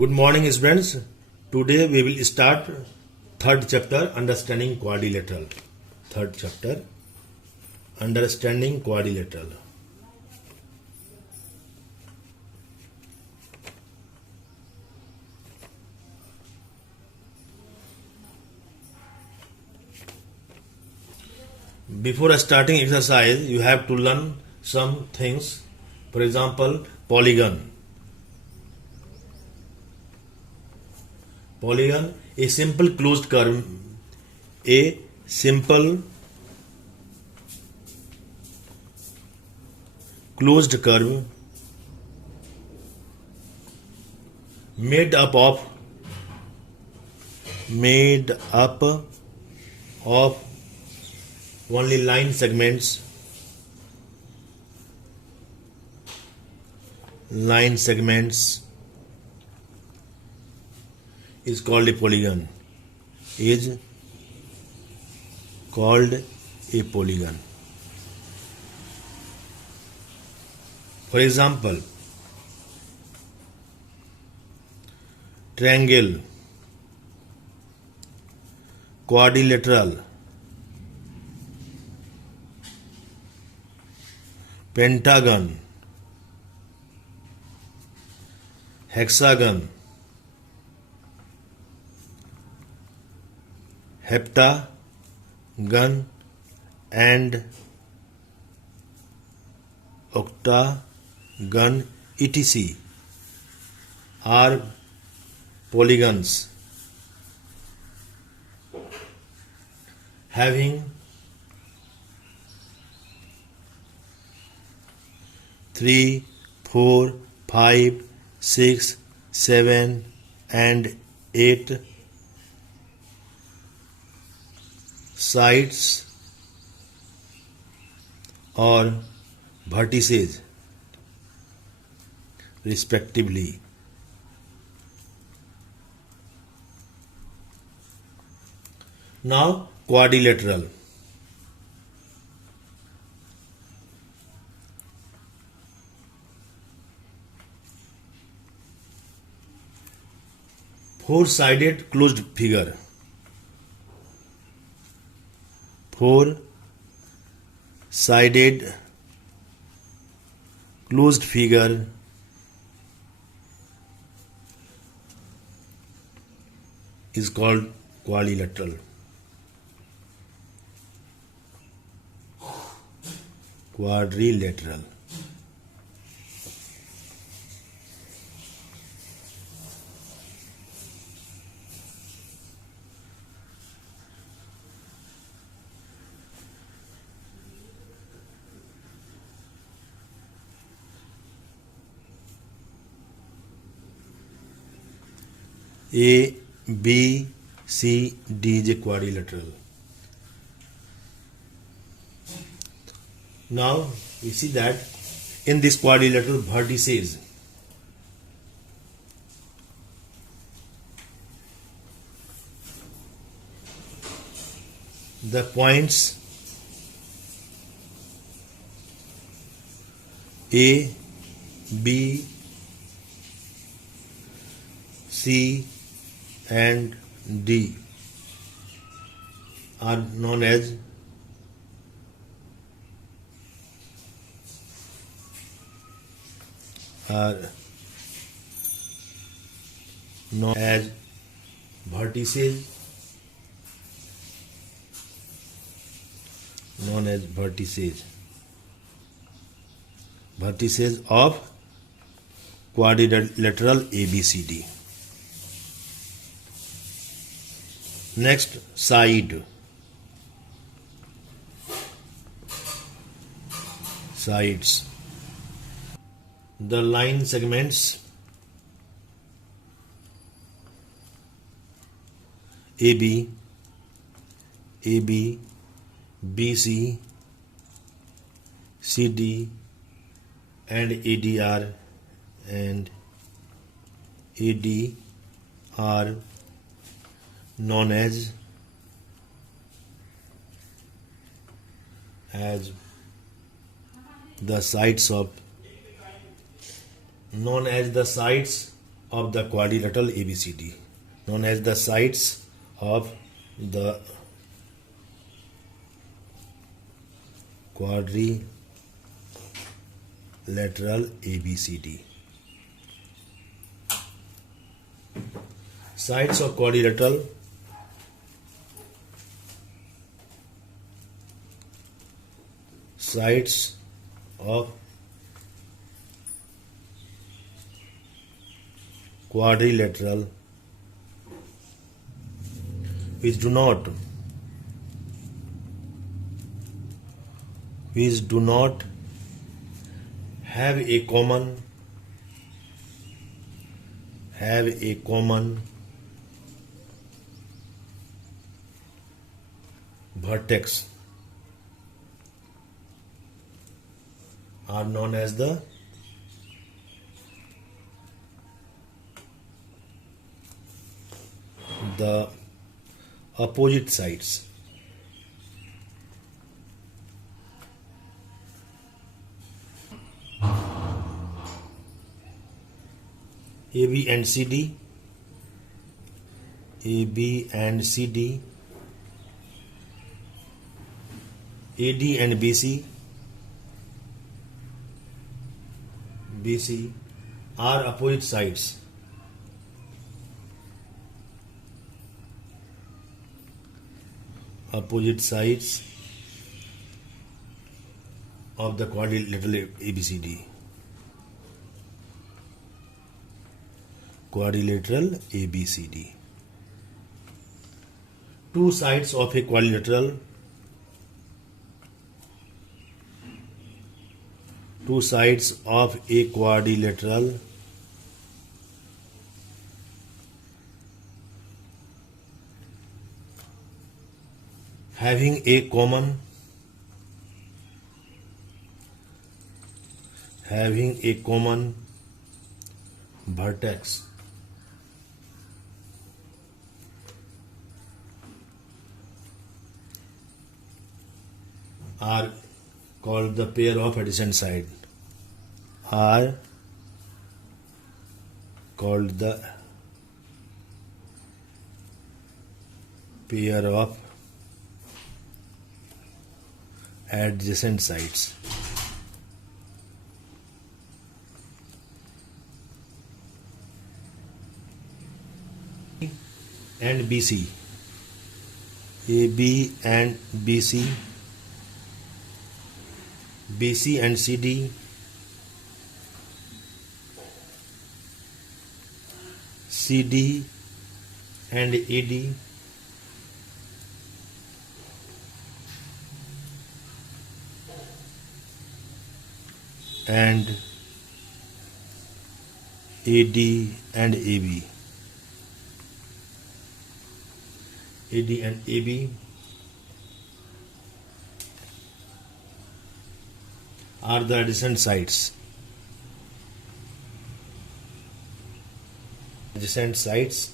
Good morning, students. Today we will start third chapter, Understanding Quadrilateral. Third chapter, Understanding Quadrilateral. Before starting exercise, you have to learn some things. For example, polygon. Polygon, a simple closed curve. A simple closed curve made up of only line segments is called a polygon. For example, triangle, quadrilateral, pentagon, hexagon, heptagon, and octagon, etc. are polygons having 3, 4, 5, 6, 7, and 8 sides or vertices respectively. Now quadrilateral. Four-sided closed figure. Four-sided closed figure is called quadrilateral. Quadrilateral. A, B, C, D is a quadrilateral. Now we see that in this quadrilateral vertices, the points A, B, C, and D are known as vertices of quadrilateral ABCD. Next, sides. The line segments AB, BC, CD, and AD are known as the sides of the quadrilateral ABCD, known as the sides of the quadrilateral ABCD. Sides of quadrilateral sides of quadrilateral which do not have a common vertex are known as the opposite sides. AB and CD, AB and CD, AD and BC, BC are opposite sides. Opposite sides of the quadrilateral ABCD. Quadrilateral ABCD. Two sides of a quadrilateral. Two sides of a quadrilateral having a common vertex are called the pair of adjacent side. Are called the pair of adjacent sides. And BC, AB and BC, BC and CD, CD and AD, and AD and AB. AD and AB are the adjacent sides. Adjacent sides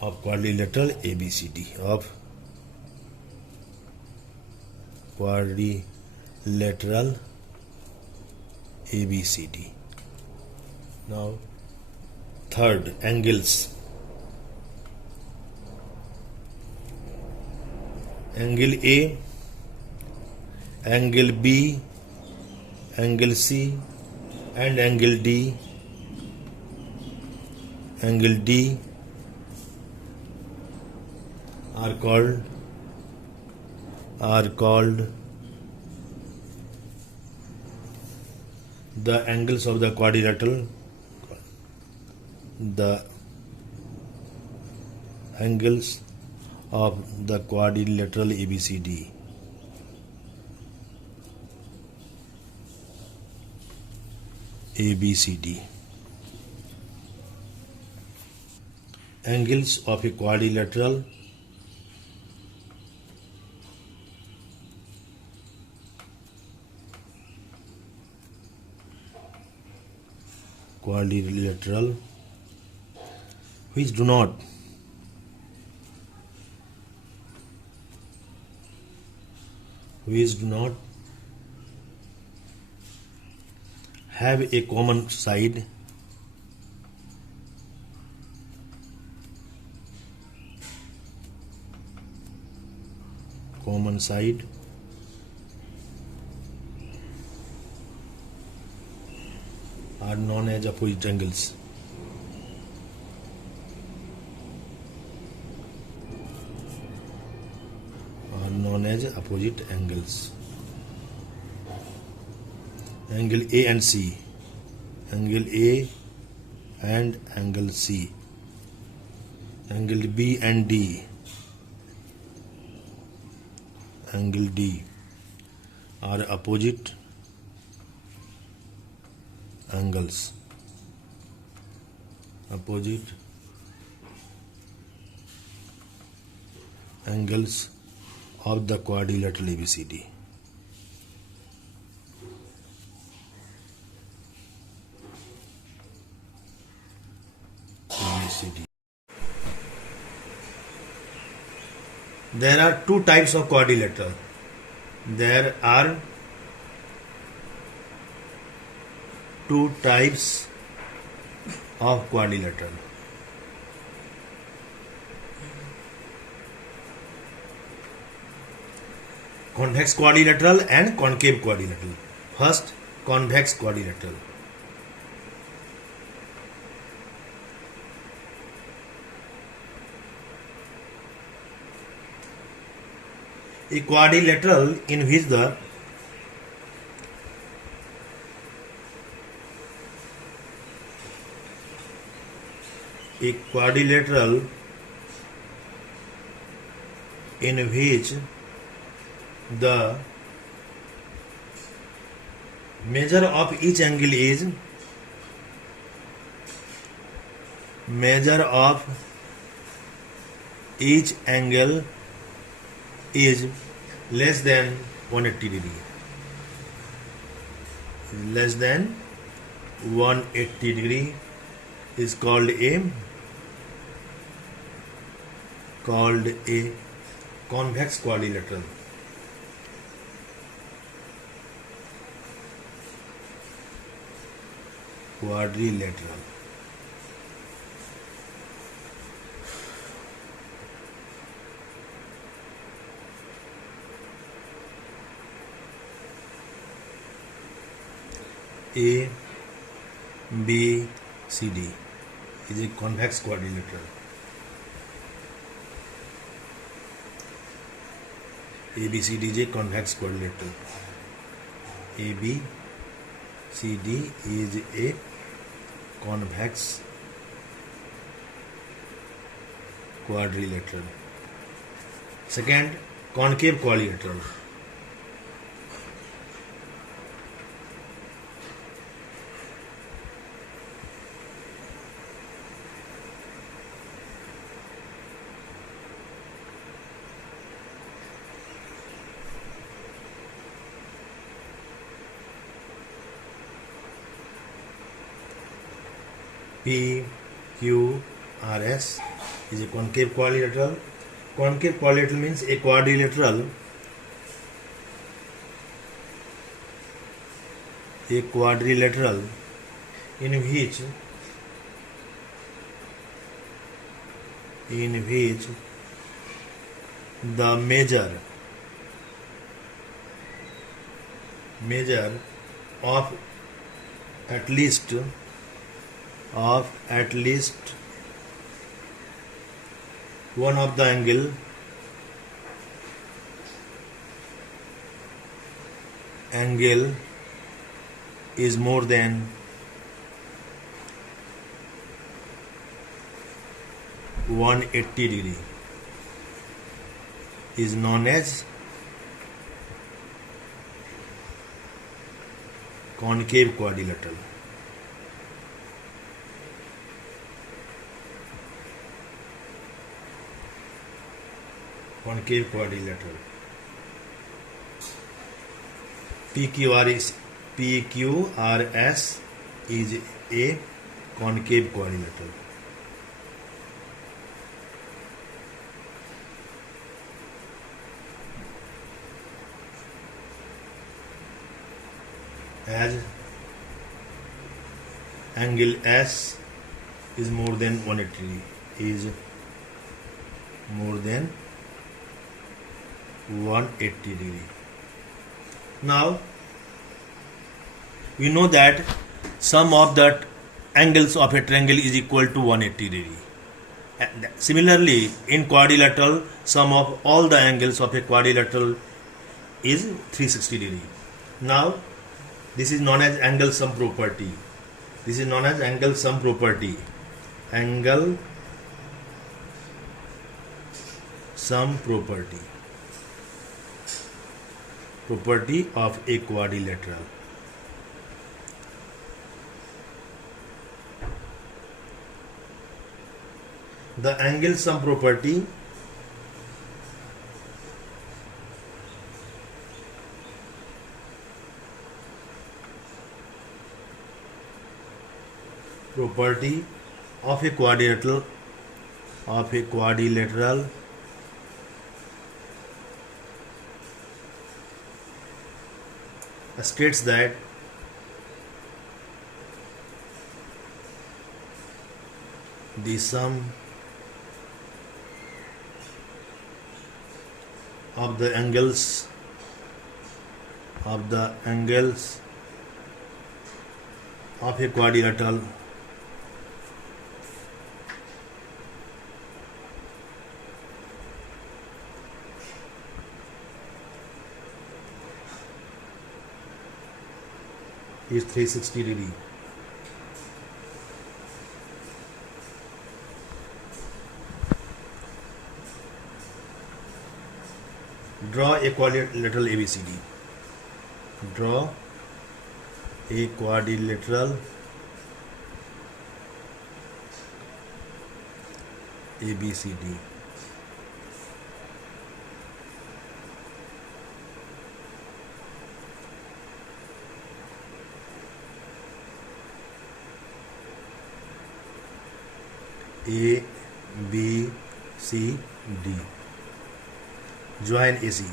of quadrilateral ABCD, of quadrilateral ABCD. Now, third, angles. Angle A, angle B, angle C, and angle D. Angle D are called the angles of the quadrilateral. The angles of the quadrilateral ABCD. Angles of a quadrilateral which do not which do not have a common side are known as opposite angles. Angle A and C, angle A and angle C, angle B and D, angle D are opposite angles. Of the quadrilateral ABCD. There are two types of quadrilateral. There are two types of quadrilateral. Convex quadrilateral and concave quadrilateral. First, convex quadrilateral. A quadrilateral in which the the measure of each angle is less than 180 degree. Less than 180 degree is called a convex quadrilateral. A, B, C, D is a convex quadrilateral. A, B, C, D is a convex quadrilateral. A, B, C, D is a convex quadrilateral. Second, concave quadrilateral. P, Q, R, S is a concave quadrilateral. Concave quadrilateral means a quadrilateral in which the measure of at least one of the angle is more than 180 degree is known as concave quadrilateral. Concave quadrilateral. PQRS is a concave quadrilateral. as angle S is more than 180 degree, is more than 180 degree. Now we know that sum of the angles of a triangle is equal to 180 degree. And similarly, in quadrilateral, sum of all the angles of a quadrilateral is 360 degree. Now this is known as angle sum property. This is known as angle sum property. Angle sum property. Property of a quadrilateral. The angle sum property of a quadrilateral states that the sum of the angles of a quadrilateral is 360 degree. Draw a quadrilateral ABCD. Draw a quadrilateral ABCD. A, B, C, D. Join AC.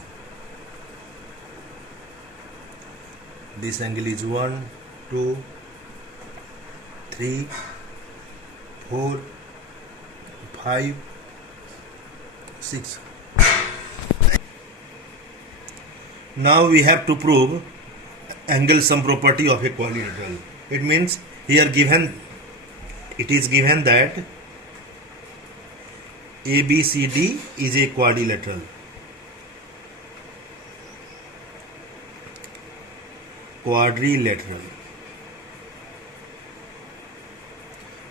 This angle is 1, 2, 3, 4, 5, 6. Now we have to prove angle sum property of a quadrilateral. It means here it is given that ABCD is a quadrilateral.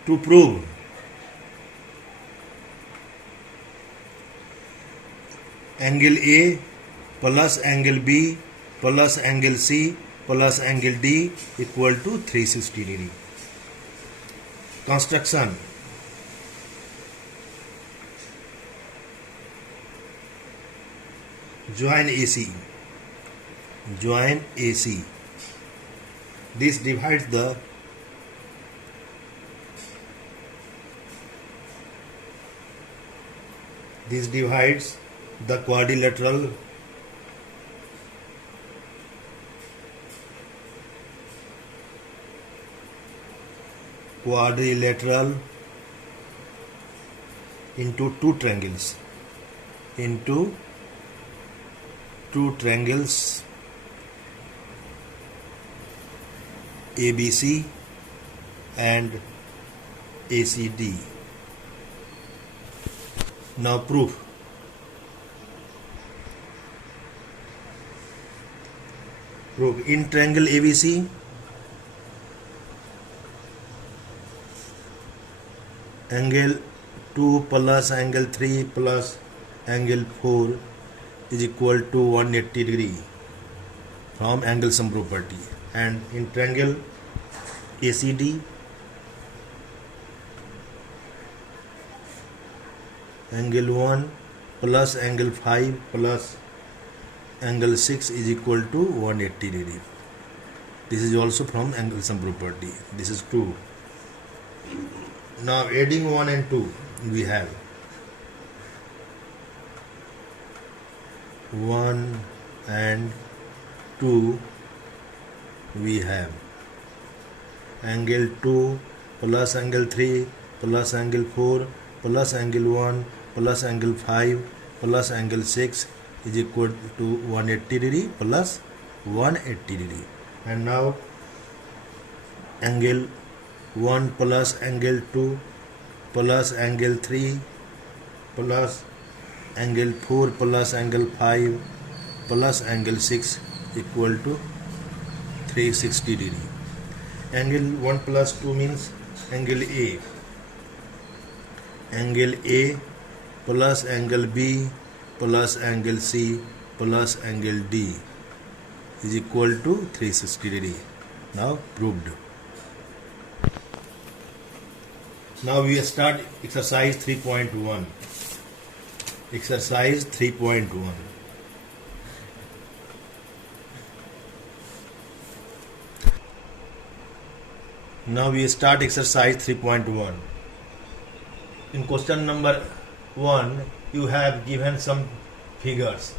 To prove angle A plus angle B plus angle C plus angle D equal to 360 degree. Construction. Join AC. This divides the quadrilateral into two triangles ABC and ACD. Now proof. In triangle ABC, angle 2 plus angle 3 plus angle 4 is equal to 180 degree from angle sum property. And in triangle ACD, angle 1 plus angle 5 plus angle 6 is equal to 180 degree. This is also from angle sum property. This is true. Now adding 1 and 2, we have 1 and 2 we have angle 2 plus angle 3 plus angle 4 plus angle 1 plus angle 5 plus angle 6 is equal to 180 degree plus 180 degree. And now angle 1 plus angle 2 plus angle 3 plus angle 4 plus angle 5 plus angle 6 equal to 360 degree. Angle 1 plus 2 means angle A. Angle A plus angle B plus angle C plus angle D is equal to 360 degree. Now proved. Now we start exercise 3.1. Exercise 3.1. Now we start exercise 3.1. In question number 1, you have given some figures.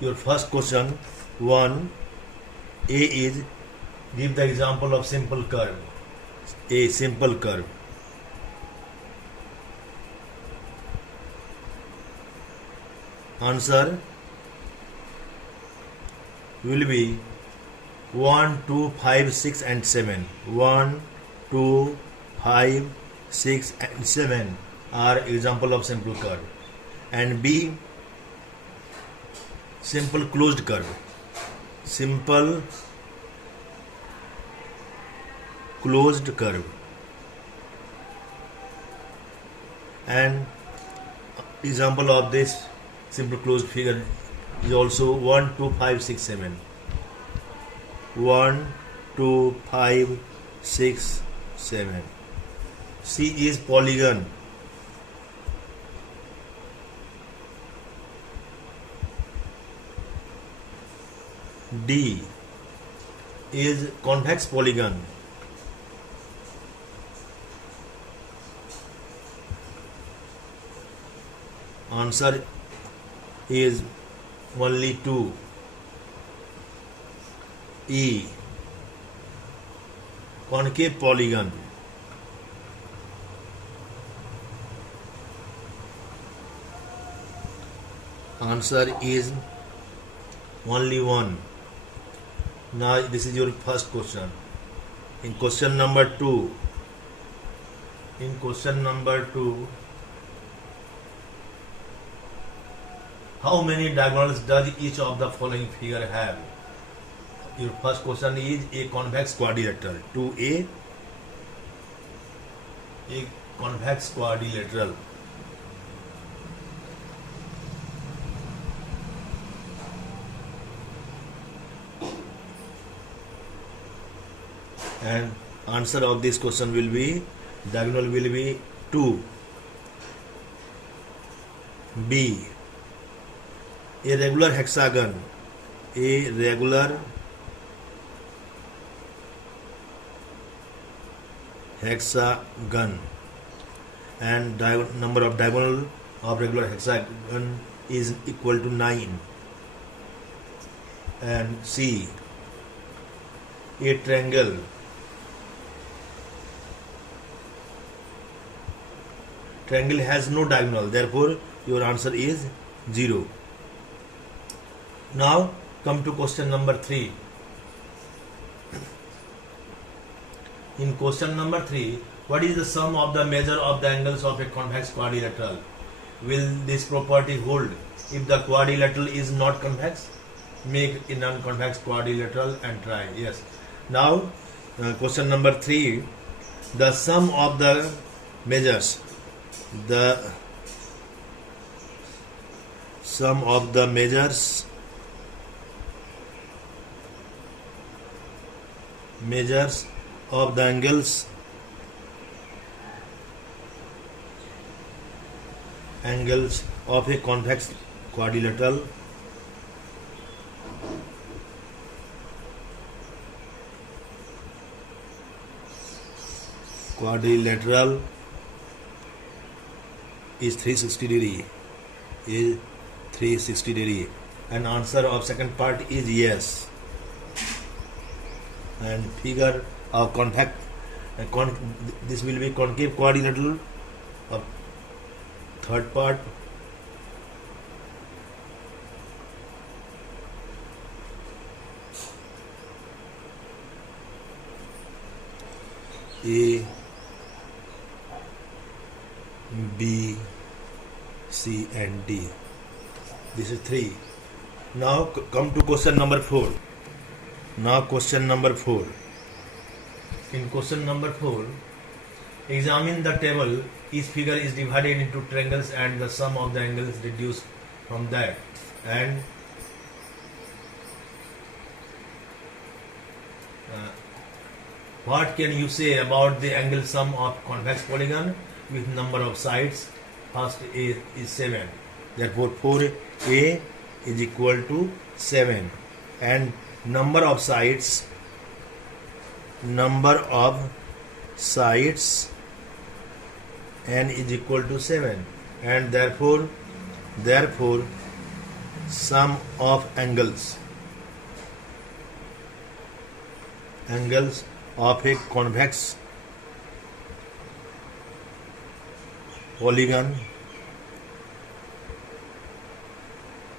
Your first question 1, A is give the example of simple curve. A simple curve. Answer will be 1, 2, 5, 6 and 7. 1, 2, 5, 6 and 7 are example of simple curve. And B, simple closed curve. Simple closed curve. And example of this simple closed figure is also 1, 2, 5, 6, 7. 1, 2, 5, 6, 7. C is polygon. D is convex polygon. Answer is only 2. E, concave polygon. Answer is only 1. Now this is your first question. In question number 2, how many diagonals does each of the following figure have? Your first question is a convex quadrilateral. 2A, a convex quadrilateral. And answer of this question will be, diagonal will be 2. B, a regular hexagon. A regular hexagon, and number of diagonal of regular hexagon is equal to 9. And C, a triangle. Triangle has no diagonal, therefore your answer is 0. Now come to question number 3. In question number 3, what is the sum of the measure of the angles of a convex quadrilateral? Will this property hold if the quadrilateral is not convex? Make a non-convex quadrilateral and try. Yes. Now question number 3, the sum of the measures. The sum of the measures of the angles of a convex quadrilateral is 360 degree. Is 360 degree. And answer of second part is yes. and figure of this will be concave quadrilateral of third part. A, B, C and D. This is 3. Now come to question number 4. Now question number 4. In question number 4, examine the table. Each figure is divided into triangles and the sum of the angles reduced from that. And what can you say about the angle sum of convex polygon with number of sides? First A is 7. Therefore 4A is equal to 7. And number of sides n is equal to 7. And therefore sum of angles of a convex polygon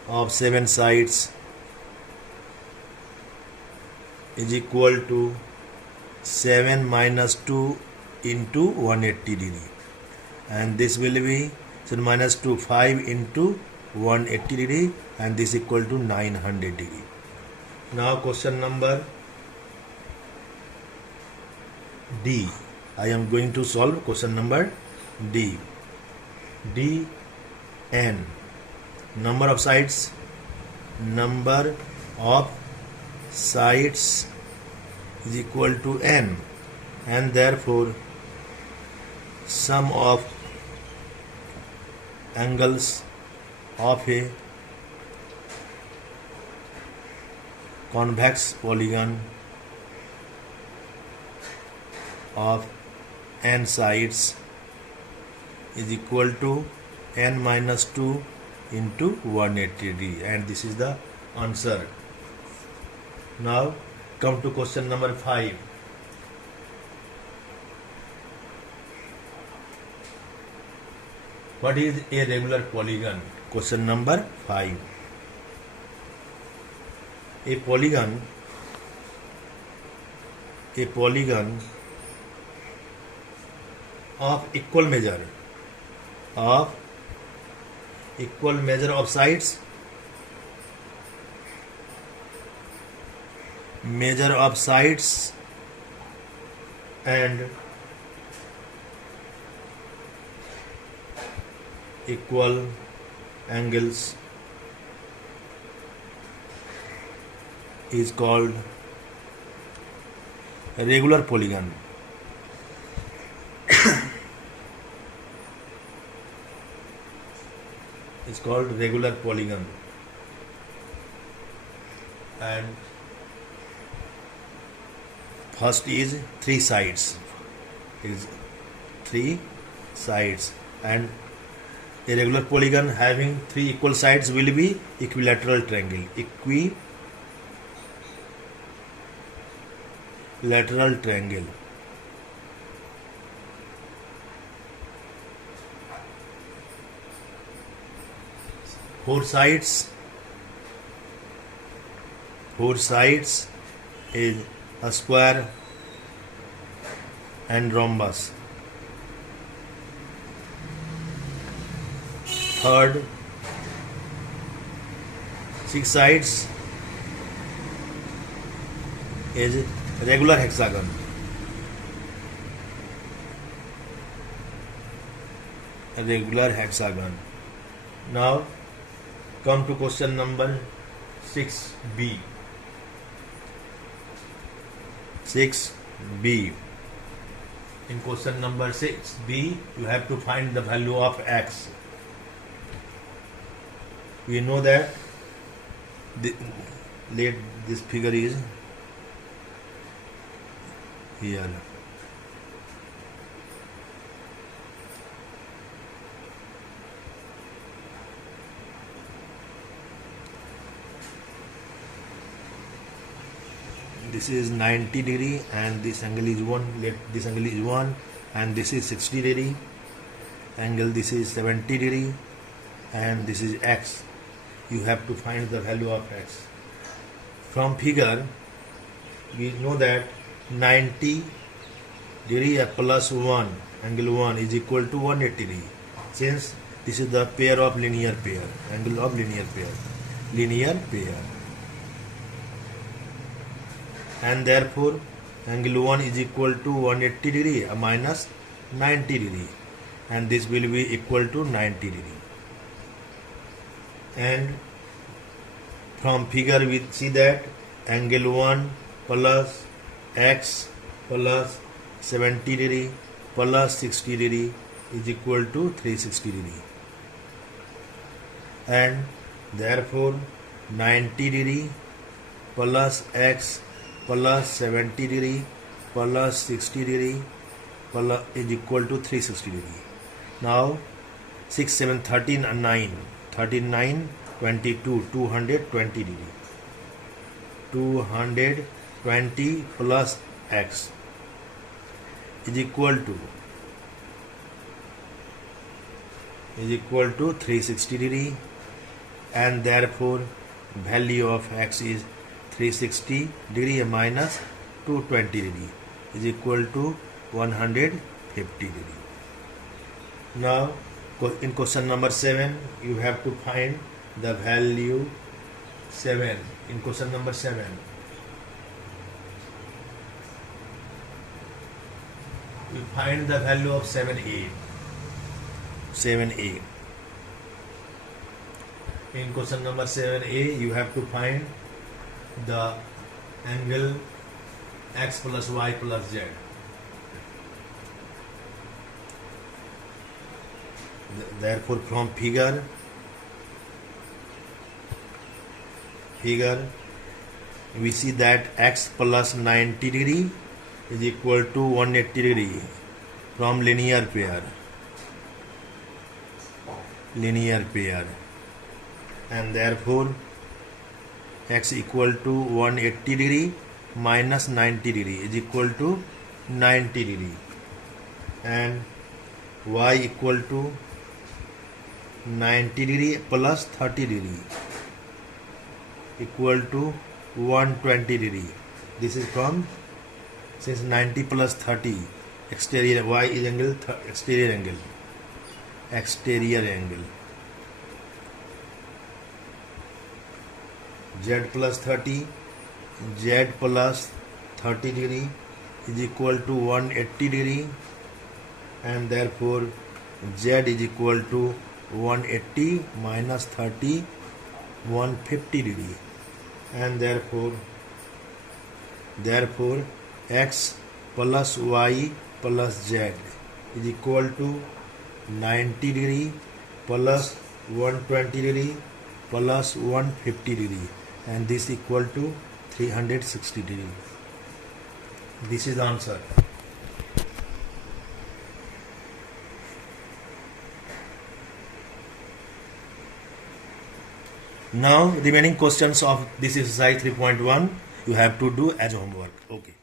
of 7 sides is equal to 7 minus 2 into 180 degree, and this will be 7 minus 2 5 into 180 degree, and this equal to 900 degree. Now question number D. I am going to solve question number D. D n. Number of sides is equal to n, and therefore sum of angles of a convex polygon of n sides is equal to n minus 2 into 180 degree, and this is the answer. Now come to question number 5. What is a regular polygon? Question number 5. A polygon of equal measure of sides, and equal angles is called a regular polygon. It's called regular polygon. And first is 3 sides. And a regular polygon having 3 equal sides will be equilateral triangle. Equilateral triangle. Four sides is a square and rhombus. Third, 6 sides is regular hexagon. A regular hexagon. Now come to question number 6b. 6b. In question number 6b, you have to find the value of x. We know that this figure is here. this is 90 degree and this angle is 1, this angle is 1 and this is 60 degree angle, this is 70 degree and this is x. You have to find the value of x. From figure we know that 90 degree plus 1 angle 1 is equal to 180 degree, since this is the pair of linear pair, angle of linear pair, and therefore angle 1 is equal to 180 degree minus 90 degree, and this will be equal to 90 degree. And from figure we see that angle 1 plus x plus 70 degree plus 60 degree is equal to 360 degree, and therefore 90 degree plus x plus 70 degree plus 60 degree plus is equal to 360 degree. Now 6, 7, 13 and 9, 39, 22, 220 degree. 220 plus x is equal to 360 degree, and therefore value of x is 360 degree minus 220 degree is equal to 150 degree. Now in question number 7 you have to find the value 7. In question number 7 we find the value of 7a. In question number 7a you have to find the angle x plus y plus z. Therefore from figure we see that x plus 90 degree is equal to 180 degree from linear pair, and therefore x equal to 180 degree minus 90 degree is equal to 90 degree, and y equal to 90 degree plus 30 degree equal to 120 degree. This is from, since 90 plus 30 exterior, y is angle exterior angle, z plus 30 degree is equal to 180 degree, and therefore z is equal to 180 minus 30, 150 degree, and therefore x plus y plus z is equal to 90 degree plus 120 degree plus 150 degree, and this equal to 360 degree. This is the answer. Now remaining questions of this exercise 3.1 you have to do as homework. Okay.